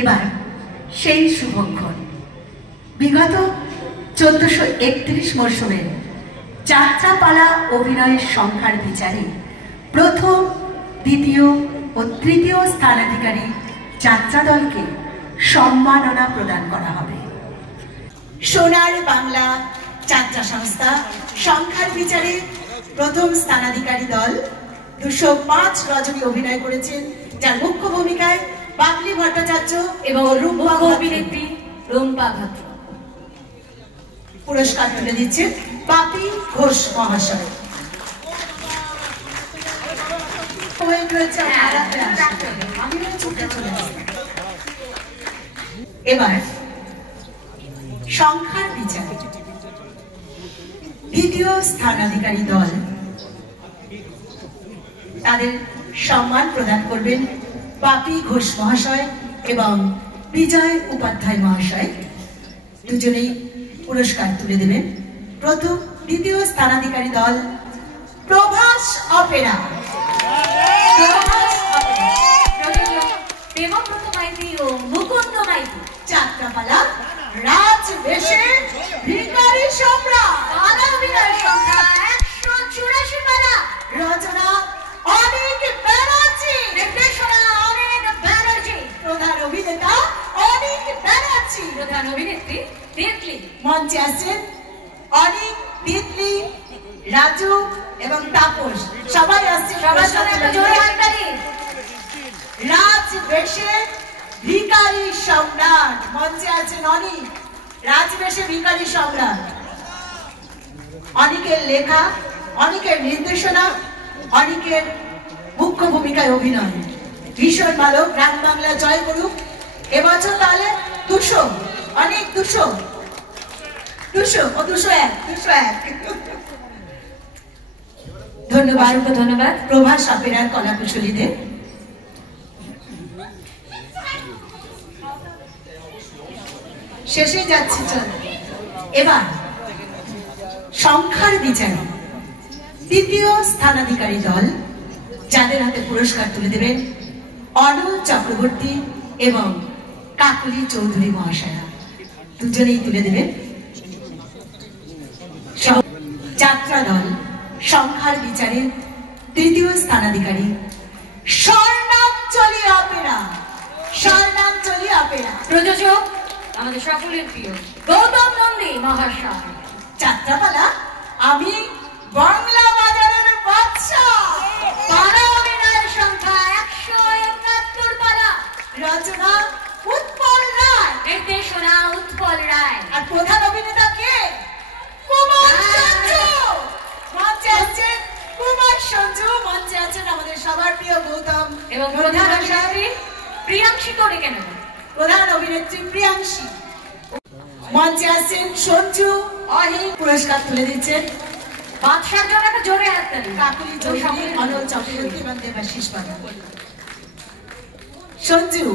এবার সেই শুভক্ষণ বিগত 1431 মরশুমের যাত্রাপালা অভিনয়ের সংখ্যার বিচারে প্রথম, দ্বিতীয় ও তৃতীয় স্থানাধিকারী যাত্রা দলকে সম্মাননা প্রদান করা হবে। সোনার বাংলা যাত্রা সংস্থা সংখ্যার বিচারে প্রথম স্থানাধিকারী দল 205 রজনী অভিনয় করেছেন, যার মুখ্য ভূমিকায় বাবলি ভট্টাচার্য এবং রূপা অভিনেত্রী রুম্পা ভাত্র। পুরস্কার তুলে দিচ্ছেন বাপি ঘোষ মহাশয়। এবার সংখ্যার বিচারে দ্বিতীয় স্থানাধিকারী দল তাদের সম্মান প্রদান করবেন বাপি ঘোষ মহাশয় এবং বিজয় উপাধ্যায় মহাশয়। দুজনেই পুরস্কার তুলে দেবেন। প্রথম, দ্বিতীয় স্থানাধিকারী দল প্রভাস অপেরা। যাত্রাপালা রাজবেশে ভিখারি সম্রাট। রচনা অনেক ব্যানার্জি, নির্দেশনা অনেক ব্যানার্জি, প্রধান অভিনেতা অনেক ব্যানার্জি, প্রধান অভিনেত্রী তিতলি। মঞ্চে আছেন অনেক, তিতলি, রাজু এবং তাপস। সবাই আসছে। রাজবেশে ভিখারি সম্রাট। মঞ্চে আছেন অনেক, রাজবেশে ভিখারি সম্রাট। অনেকের লেখা, অনেকের নির্দেশনা, অনেকের মুখ্য ভূমিকায় অভিনয়। ভীষণ ভালো। গ্রাম বাংলা জয় করুক। এবছর তাহলে 200, অনেক 200 ও 201। ধন্যবাদ, ধন্যবাদ প্রভাস অপেরার কলাকুশলীদের। শেষে যাচ্ছে চল। এবার সংখ্যার বিচারে তৃতীয় স্থানাধিকারী দল যাদের হাতে পুরস্কার তুলে দেবেন অনল চক্রবর্তী এবং কাকলি চৌধুরী মহাশয়া। দুজনেই তুলে দেবেন। যাত্রা দল সংখ্যার বিচারে তৃতীয় স্থানাধিকারী স্বর্ণাঞ্জলি অপেরা। স্বর্ণাঞ্জলি অপেরা প্রযোজক আমাদের সকলের প্রিয় গৌতম নন্দী মহাশয়। যাত্রাপালা আমি বাংলা বাজারের বাদশা। পালা অভিনয়ের সংখ্যা 171 পালা। রচনা উৎপল রায়, নির্দেশনা উৎপল রায়। আর প্রধান অভিনেতা কে? কুমার সঞ্জু। মঞ্চে আছেন কুমার সঞ্জু, মঞ্চে আছেন আমাদের সবার প্রিয় গৌতম এবং প্রধান অভিনেত্রী প্রিয়াংশী করে কেন প্রধান অভিনেত্রী প্রিয়াংশী। মঞ্চে আছেন সঞ্জু অহিম। পুরস্কার তুলে দিচ্ছেন বাদশার জন্য একটা জোরে হাততালি। কাকুলি চৌধুরী, অনল চক্রবর্তী এবং দেবাশিস বাদা। সঞ্জু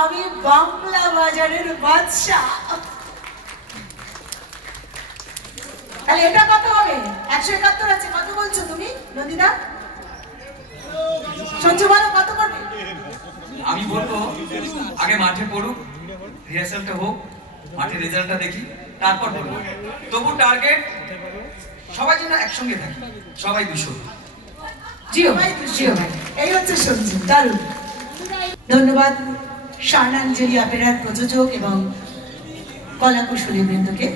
আমি বাংলা বাজারের বাদশা। তাহলে এটা কত হবে? 171 আছে। কত বলছো তুমি নন্দিতা? সঞ্জু বলো কত করবে? আমি বলবো আগে মাঠে পড়ুক, রিহার্সালটা হোক, মাঠে রেজাল্টটা দেখি, তারপর বলবো। তবু টার্গেট সবাই যেন একসঙ্গে থাকি, সবাই 200। জিও ভাই, জিও ভাই। এই হচ্ছে সঞ্জু। দারুণ। ধন্যবাদ স্বর্ণাঞ্জলি অপেরার প্রযোজক এবং কলাকুশলী বৃন্দকে।